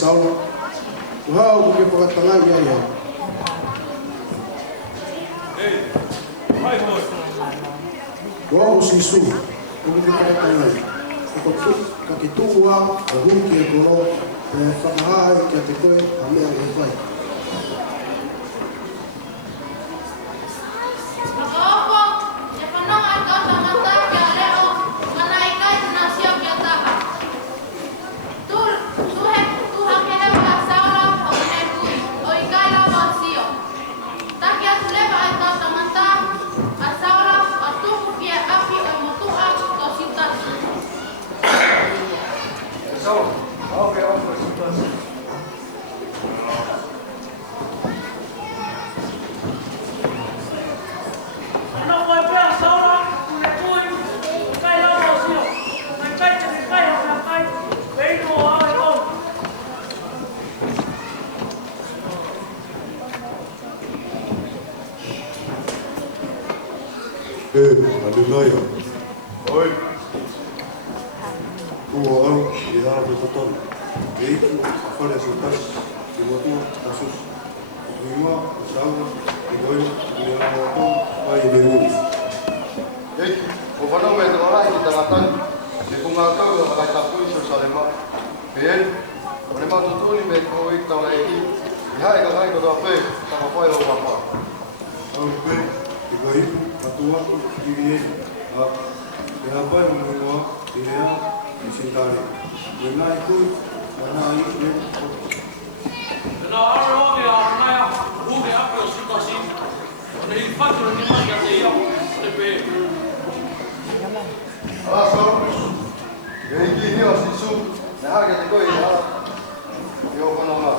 Saula, uhau porque pagkatangan niya. Hey, hai boy. Wow, sisu, porque pagkatangan. Kapag kakituwa, ahuki ako, pagkahay, katikoy, kami ang ipay. Adunaya. Oi. Kuo au ia ave toton. Eiki fale sutas. Iwatu asus. Kuima sauna. Igoi ia moto ai deru. Eiki, o vano me toa ki tangatan. Te kunga kau o kai tapui so salema. Pien. Ole ma tutuni me ko ik tau eiki. Ia e ka kai ko toa pe. Tama pai o papa. Au pe. Igoi atua kiri a apa yang menua dia disintari dengan itu mana ini Na aro e arnaia, u e ape o situasi. Nei fatu ni mai ka te ia, te pe. Aso. Eiki ni o sisu. Na ha ke te koi ha. Yo kono ma.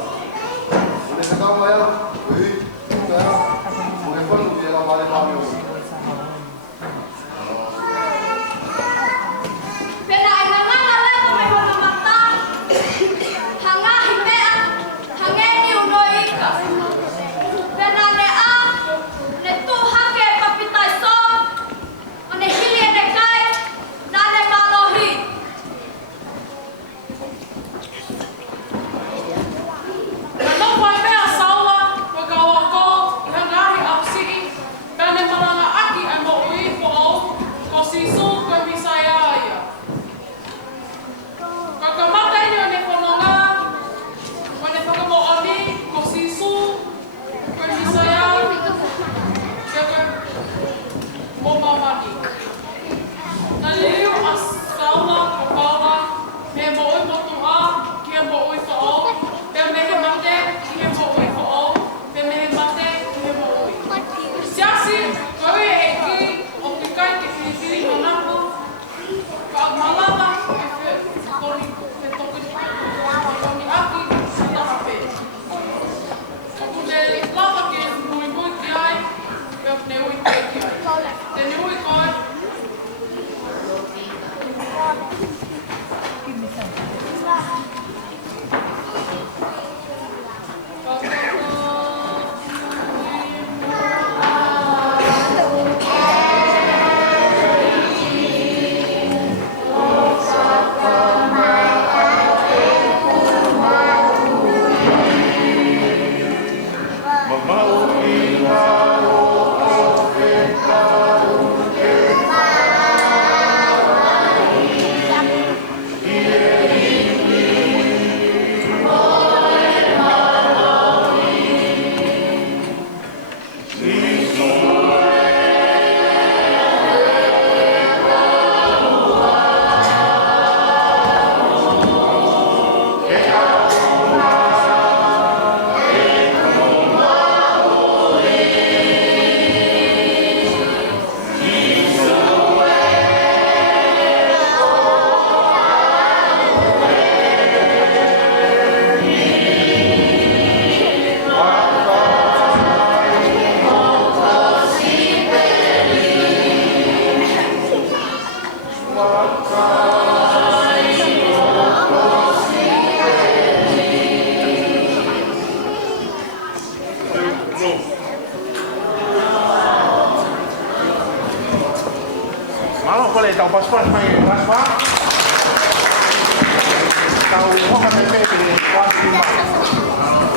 Ole ka ma ya. Ui. Na. Mo ke ponu dia la male mami o. le tau paspas mai paspa. Tau hoka te pe te kuasi ma.